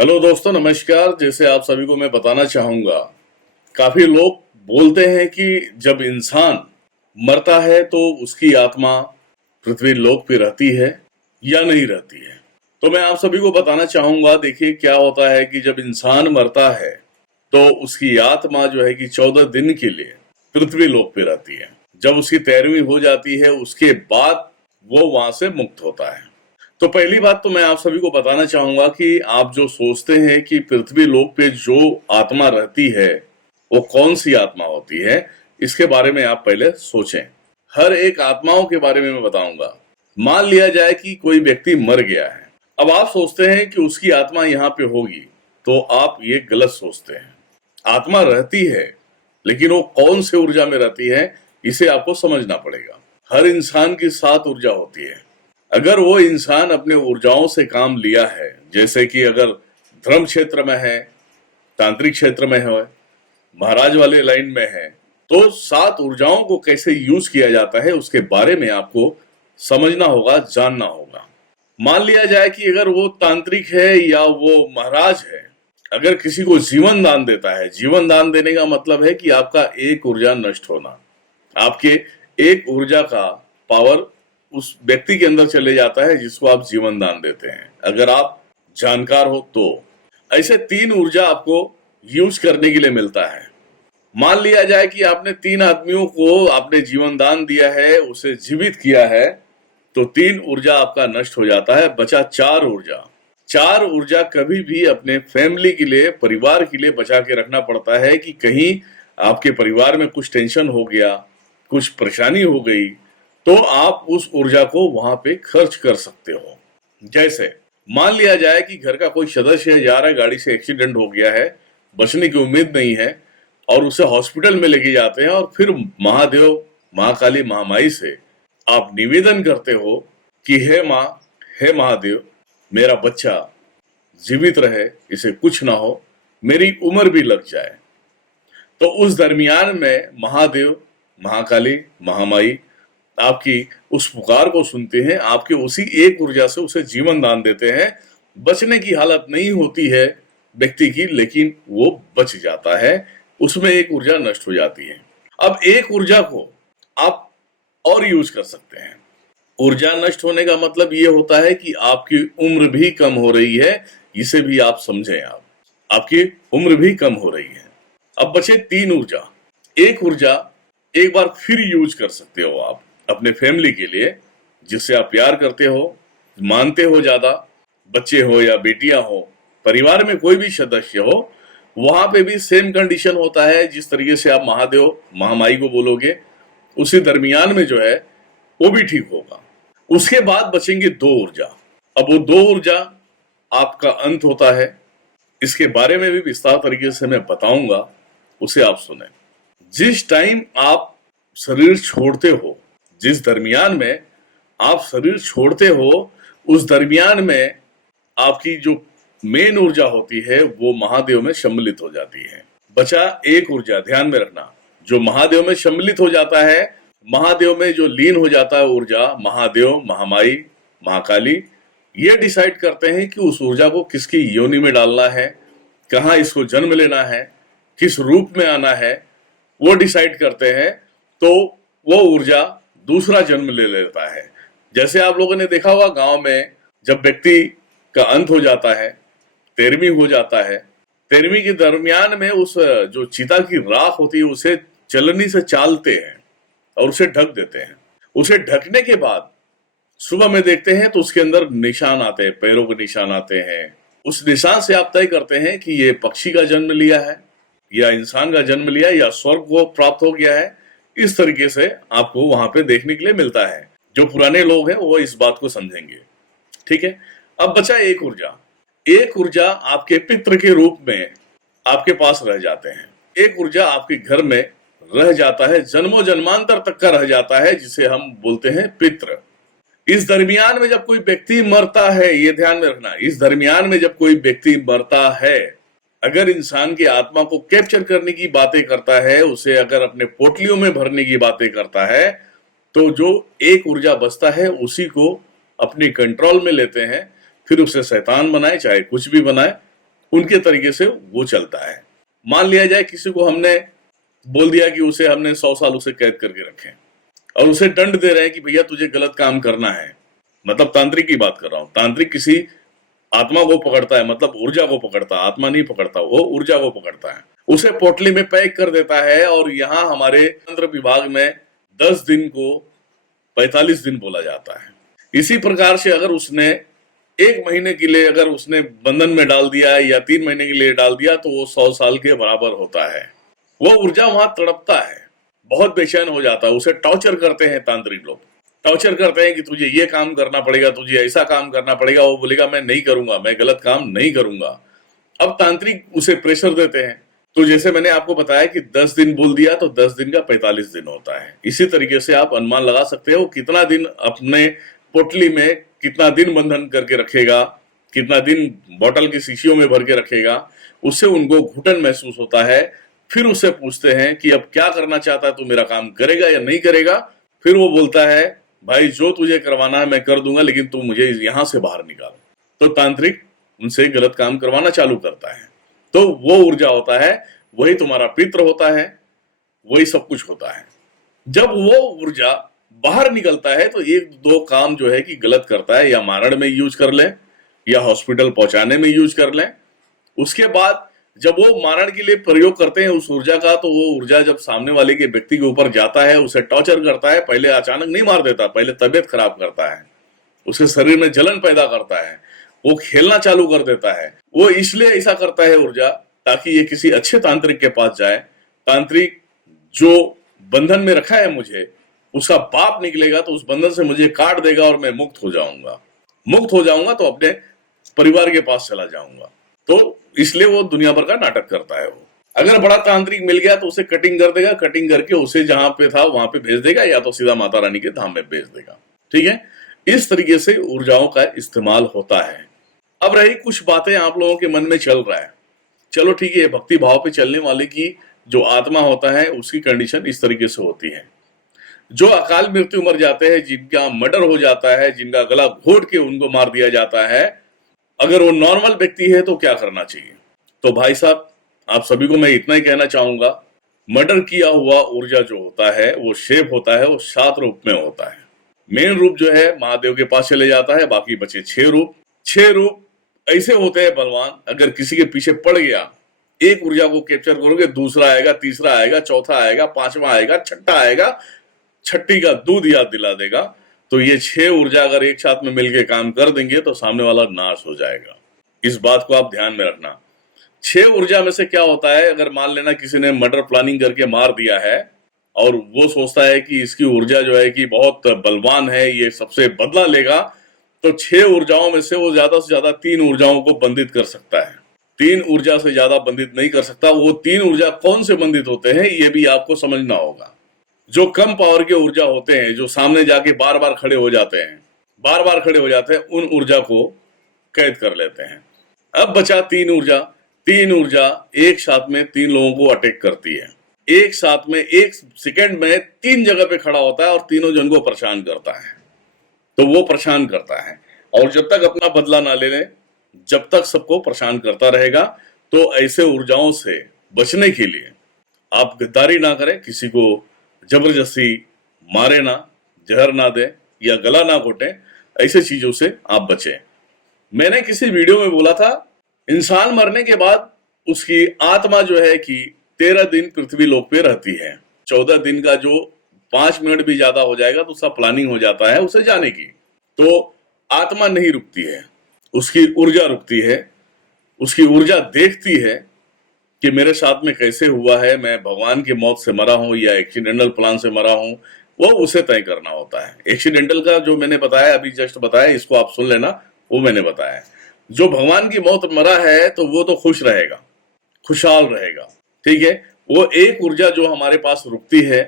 Hello दोस्तों, नमस्कार। जैसे आप सभी को मैं बताना चाहूंगा, काफी लोग बोलते हैं कि जब इंसान मरता है तो उसकी आत्मा पृथ्वी लोक पे रहती है या नहीं रहती है। तो मैं आप सभी को बताना चाहूंगा, देखिए क्या होता है कि जब इंसान मरता है तो उसकी आत्मा जो है कि 14 दिन के लिए पृथ्वी लोक पे रहती है। जब उसकी 13वीं हो जाती है उसके बाद वो वहां से मुक्त होता है। तो पहली बात तो मैं आप सभी को बताना चाहूंगा कि आप जो सोचते हैं कि पृथ्वी लोक पे जो आत्मा रहती है वो कौन सी आत्मा होती है, इसके बारे में आप पहले सोचें। हर एक आत्माओं के बारे में मैं बताऊंगा। मान लिया जाए कि कोई व्यक्ति मर गया है, अब आप सोचते हैं कि उसकी आत्मा यहाँ पे होगी, तो आप ये गलत सोचते हैं। आत्मा रहती है, लेकिन वो कौन से ऊर्जा में रहती है इसे आपको समझना पड़ेगा। हर इंसान की 7 ऊर्जा होती है। अगर वो इंसान अपने ऊर्जाओं से काम लिया है, जैसे कि अगर धर्म क्षेत्र में है, तांत्रिक क्षेत्र में है, महाराज वाले लाइन में है, तो 7 ऊर्जाओं को कैसे यूज किया जाता है उसके बारे में आपको समझना होगा, जानना होगा। मान लिया जाए कि अगर वो तांत्रिक है या वो महाराज है, अगर किसी को जीवन दान देता है, जीवन दान देने का मतलब है कि आपका एक ऊर्जा नष्ट होना, आपके एक ऊर्जा का पावर उस व्यक्ति के अंदर चले जाता है जिसको आप जीवन दान देते हैं, अगर आप जानकार हो तो। ऐसे 3 ऊर्जा आपको यूज करने के लिए मिलता है। मान लिया जाए कि आपने 3 आदमियों को आपने जीवन दान दिया है, उसे जीवित किया है, तो 3 ऊर्जा आपका नष्ट हो जाता है, बचा 4 ऊर्जा। 4 ऊर्जा कभी भी अपने फैमिली के लिए, परिवार के लिए बचा के रखना पड़ता है कि कहीं आपके परिवार में कुछ टेंशन हो गया, कुछ परेशानी हो गई, तो आप उस ऊर्जा को वहां पे खर्च कर सकते हो। जैसे मान लिया जाए कि घर का कोई सदस्य जा रहा है, गाड़ी से एक्सीडेंट हो गया है, बचने की उम्मीद नहीं है, और उसे हॉस्पिटल में लेके जाते हैं, और फिर महादेव, महाकाली, महामाई से आप निवेदन करते हो कि हे माँ, हे महादेव, मेरा बच्चा जीवित रहे, इसे कुछ ना हो, मेरी उम्र भी लग जाए। तो उस दरमियान में महादेव, महाकाली, महामाई आपकी उस पुकार को सुनते हैं, आपके उसी एक ऊर्जा से उसे जीवन दान देते हैं। बचने की हालत नहीं होती है व्यक्ति की, लेकिन वो बच जाता है, उसमें एक ऊर्जा नष्ट हो जाती है। अब एक ऊर्जा को आप और यूज कर सकते हैं। ऊर्जा नष्ट होने का मतलब ये होता है कि आपकी उम्र भी कम हो रही है, इसे भी आप समझें। आप आपकी उम्र भी कम हो रही है। अब बचे 3 ऊर्जा। एक ऊर्जा एक बार फिर यूज कर सकते हो आप अपने फैमिली के लिए, जिससे आप प्यार करते हो, मानते हो, ज्यादा बच्चे हो या बेटियां हो, परिवार में कोई भी सदस्य हो, वहां पे भी सेम कंडीशन होता है। जिस तरीके से आप महादेव, महामाई को बोलोगे, उसी दरमियान में जो है वो भी ठीक होगा। उसके बाद बचेंगे 2 ऊर्जा। अब वो 2 ऊर्जा आपका अंत होता है, इसके बारे में भी विस्तार तरीके से मैं बताऊंगा, उसे आप सुने। जिस टाइम आप शरीर छोड़ते हो, जिस दरमियान में आप शरीर छोड़ते हो, उस दरमियान में आपकी जो मेन ऊर्जा होती है वो महादेव में सम्मिलित हो जाती है। बचा एक ऊर्जा, ध्यान में रखना, जो महादेव में सम्मिलित हो जाता है, महादेव में जो लीन हो जाता है ऊर्जा, महादेव, महामाई, महाकाली ये डिसाइड करते हैं कि उस ऊर्जा को किसकी योनि में डालना है, कहाँ इसको जन्म लेना है, किस रूप में आना है, वो डिसाइड करते हैं। तो वो ऊर्जा दूसरा जन्म ले लेता है। जैसे आप लोगों ने देखा होगा, गांव में जब व्यक्ति का अंत हो जाता है, 13वीं हो जाता है, 13वीं के दरमियान में उस जो चिता की राख होती है उसे चलनी से चालते हैं और उसे ढक देते हैं। उसे ढकने के बाद सुबह में देखते हैं तो उसके अंदर निशान आते हैं, पैरों के निशान आते हैं। उस निशान से आप तय करते हैं कि ये पक्षी का जन्म लिया है, या इंसान का जन्म लिया है, या स्वर्ग को प्राप्त हो गया है। इस तरीके से आपको वहां पे देखने के लिए मिलता है। जो पुराने लोग हैं वो इस बात को समझेंगे। ठीक है। अब बचा एक ऊर्जा। एक ऊर्जा आपके पितृ के रूप में आपके पास रह जाते हैं। एक ऊर्जा आपके घर में रह जाता है, जन्मों जन्मांतर तक का रह जाता है, जिसे हम बोलते हैं पितृ। इस दरमियान में जब कोई व्यक्ति मरता है, ये ध्यान में रखना, इस दरमियान में जब कोई व्यक्ति मरता है, अगर इंसान की आत्मा को कैप्चर करने की बातें करता है, उसे अगर अपने पोटलियों में भरने की बातें करता है, तो जो एक ऊर्जा बचता है उसी को अपने कंट्रोल में लेते हैं। फिर उसे शैतान बनाए, चाहे कुछ भी बनाए, उनके तरीके से वो चलता है। मान लिया जाए किसी को हमने बोल दिया कि उसे हमने 100 साल उसे कैद करके रखे और उसे दंड दे रहे हैं कि भैया तुझे गलत काम करना है, मतलब तांत्रिक की बात कर रहा हूं। तांत्रिक किसी आत्मा को पकड़ता है, मतलब ऊर्जा को पकड़ता है, आत्मा नहीं पकड़ता, वो ऊर्जा को पकड़ता है, उसे पोटली में पैक कर देता है। और यहाँ हमारे तंत्र विभाग में 10 दिन को 45 दिन बोला जाता है। इसी प्रकार से अगर उसने 1 महीने के लिए अगर उसने बंधन में डाल दिया है या 3 महीने के लिए डाल दिया तो वो 100 साल के बराबर होता है। वो ऊर्जा वहां तड़पता है, बहुत बेचैन हो जाता है। उसे टॉर्चर करते हैं तांत्रिक लोग, टॉर्चर करते हैं कि तुझे ये काम करना पड़ेगा, तुझे ऐसा काम करना पड़ेगा। वो बोलेगा मैं नहीं करूंगा, मैं गलत काम नहीं करूंगा। अब तांत्रिक उसे प्रेशर देते हैं। तो जैसे मैंने आपको बताया कि 10 दिन बोल दिया तो 10 दिन का 45 दिन होता है। इसी तरीके से आप अनुमान लगा सकते हो कितना दिन अपने पोटली में कितना दिन बंधन करके रखेगा, कितना दिन बोतल की शीशियों में भर के रखेगा। उससे उनको घुटन महसूस होता है। फिर उससे पूछते हैं कि अब क्या करना चाहता है, तू मेरा काम करेगा या नहीं करेगा। फिर वो बोलता है भाई जो तुझे करवाना है मैं कर दूंगा, लेकिन तू मुझे यहां से बाहर निकाल। तो तांत्रिक उनसे गलत काम करवाना चालू करता है। तो वो ऊर्जा होता है, वही तुम्हारा पित्र होता है, वही सब कुछ होता है। जब वो ऊर्जा बाहर निकलता है तो 1-2 काम जो है कि गलत करता है, या मारण में यूज कर ले या हॉस्पिटल पहुंचाने में यूज कर ले। उसके बाद जब वो मारण के लिए प्रयोग करते हैं उस ऊर्जा का, तो वो ऊर्जा जब सामने वाले के व्यक्ति के ऊपर जाता है, उसे टॉर्चर करता है। पहले अचानक नहीं मार देता, पहले तबियत खराब करता है, उसके शरीर में जलन पैदा करता है, वो खेलना चालू कर देता है। वो इसलिए ऐसा करता है ऊर्जा, ताकि ये किसी अच्छे तांत्रिक के पास जाए। तांत्रिक जो बंधन में रखा है मुझे, उसका बाप निकलेगा तो उस बंधन से मुझे काट देगा और मैं मुक्त हो जाऊंगा। मुक्त हो जाऊंगा तो अपने परिवार के पास चला जाऊंगा। तो इसलिए वो दुनिया भर का नाटक करता है। वो अगर बड़ा तांत्रिक मिल गया तो उसे कटिंग कर देगा, कटिंग करके उसे जहां पे था वहां पे भेज देगा, या तो सीधा माता रानी के धाम में भेज देगा। ठीक है, इस तरीके से ऊर्जाओं का इस्तेमाल होता है। अब रही कुछ बातें आप लोगों के मन में चल रहा है, चलो ठीक है, भक्ति भाव पे चलने वाले की जो आत्मा होता है उसकी कंडीशन इस तरीके से होती है। जो अकाल मृत्यु मर जाते हैं, जिनका मर्डर हो जाता है, जिनका गला घोट के उनको मार दिया जाता है, अगर वो नॉर्मल व्यक्ति है तो क्या करना चाहिए? तो भाई साहब, आप सभी को मैं इतना ही कहना चाहूंगा, मर्डर किया हुआ ऊर्जा जो होता है वो शेप होता है, वो 7 रूप में होता है। मेन रूप जो है महादेव के पास चले जाता है, बाकी बचे 6 रूप। 6 रूप ऐसे होते हैं बलवान, अगर किसी के पीछे पड़ गया, एक ऊर्जा को कैप्चर करोगे, दूसरा आएगा, तीसरा आएगा, चौथा आएगा, 5वां आएगा, छठा आएगा, छठी का दूध याद दिला देगा। तो ये 6 ऊर्जा अगर एक साथ में मिलकर काम कर देंगे तो सामने वाला नाश हो जाएगा। इस बात को आप ध्यान में रखना। 6 ऊर्जा में से क्या होता है, अगर मान लेना किसी ने मर्डर प्लानिंग करके मार दिया है और वो सोचता है कि इसकी ऊर्जा जो है कि बहुत बलवान है, ये सबसे बदला लेगा, तो 6 ऊर्जाओं में से वो ज्यादा से ज्यादा 3 ऊर्जाओं को बंधित कर सकता है। 3 ऊर्जा से ज्यादा बंधित नहीं कर सकता। वो 3 ऊर्जा कौन से बंधित होते हैं ये भी आपको समझना होगा। जो कम पावर के ऊर्जा होते हैं, जो सामने जाके बार बार खड़े हो जाते हैं, बार बार खड़े हो जाते हैं, उन ऊर्जा को कैद कर लेते हैं। अब बचा 3 ऊर्जा। 3 ऊर्जा एक साथ में 3 लोगों को अटैक करती है। एक साथ में 1 सेकंड में 3 जगह पे खड़ा होता है और तीनों जन को परेशान करता है। तो वो परेशान करता है और जब तक अपना बदला ना ले ले, जब तक सबको परेशान करता रहेगा। तो ऐसे ऊर्जाओं से बचने के लिए आप गद्दारी ना करें, किसी को जबरदस्ती मारे ना, जहर ना दे या गला ना घोटे, ऐसे चीजों से आप बचें। मैंने किसी वीडियो में बोला था, इंसान मरने के बाद उसकी आत्मा जो है कि 13 दिन पृथ्वी लोक पे रहती है। 14 दिन का जो 5 मिनट भी ज्यादा हो जाएगा तो उसका प्लानिंग हो जाता है उसे जाने की। तो आत्मा नहीं रुकती है, उसकी ऊर्जा रुकती है। उसकी ऊर्जा देखती है कि मेरे साथ में कैसे हुआ है, मैं भगवान की मौत से मरा हूं या एक्सीडेंटल प्लान से मरा हूं, वो उसे तय करना होता है। एक्सीडेंटल का जो मैंने बताया, अभी जस्ट बताया, इसको आप सुन लेना, वो मैंने बताया। जो भगवान की मौत मरा है तो वो तो खुश रहेगा, खुशहाल रहेगा। ठीक है, वो एक ऊर्जा जो हमारे पास रुकती है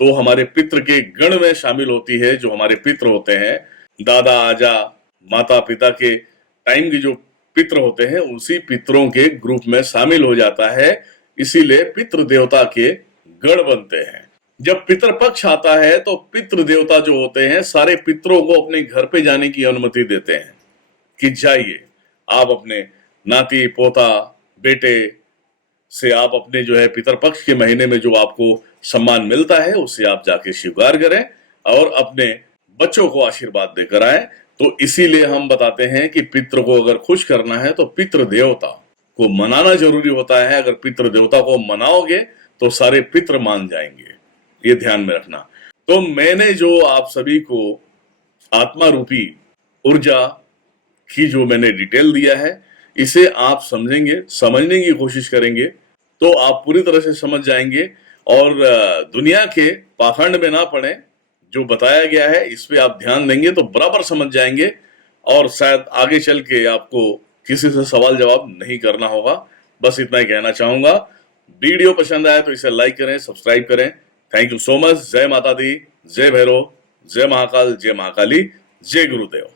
तो हमारे पितृ के गण में शामिल होती है। जो हमारे पितृ होते हैं, दादा आजा, माता पिता के टाइम की जो पितृ होते हैं, उसी पितरों के ग्रुप में शामिल हो जाता है। इसीलिए पितृ देवता के गण बनते हैं। जब पितृ पक्ष आता है तो पितृ देवता जो होते हैं, सारे पितरों को अपने घर पे जाने की अनुमति देते हैं कि जाइए, आप अपने नाती पोता बेटे से आप अपने जो है पितरपक्ष के महीने में जो आपको सम्मान मिलता है उससे आप जाके स्वीकार करें और अपने बच्चों को आशीर्वाद देकर आए। तो इसीलिए हम बताते हैं कि पितृ को अगर खुश करना है तो पितृ देवता को मनाना जरूरी होता है। अगर पितृ देवता को मनाओगे तो सारे पितृ मान जाएंगे, ये ध्यान में रखना। तो मैंने जो आप सभी को आत्मा रूपी ऊर्जा की जो मैंने डिटेल दिया है, इसे आप समझेंगे, समझने की कोशिश करेंगे तो आप पूरी तरह से समझ जाएंगे और दुनिया के पाखंड में ना पड़े। जो बताया गया है इस पे आप ध्यान देंगे तो बराबर समझ जाएंगे और शायद आगे चल के आपको किसी से सवाल जवाब नहीं करना होगा। बस इतना ही कहना चाहूंगा। वीडियो पसंद आया तो इसे लाइक करें, सब्सक्राइब करें। Thank you so much. जय माता दी, जय भैरव, जय महाकाल, जय महाकाली, जय गुरुदेव।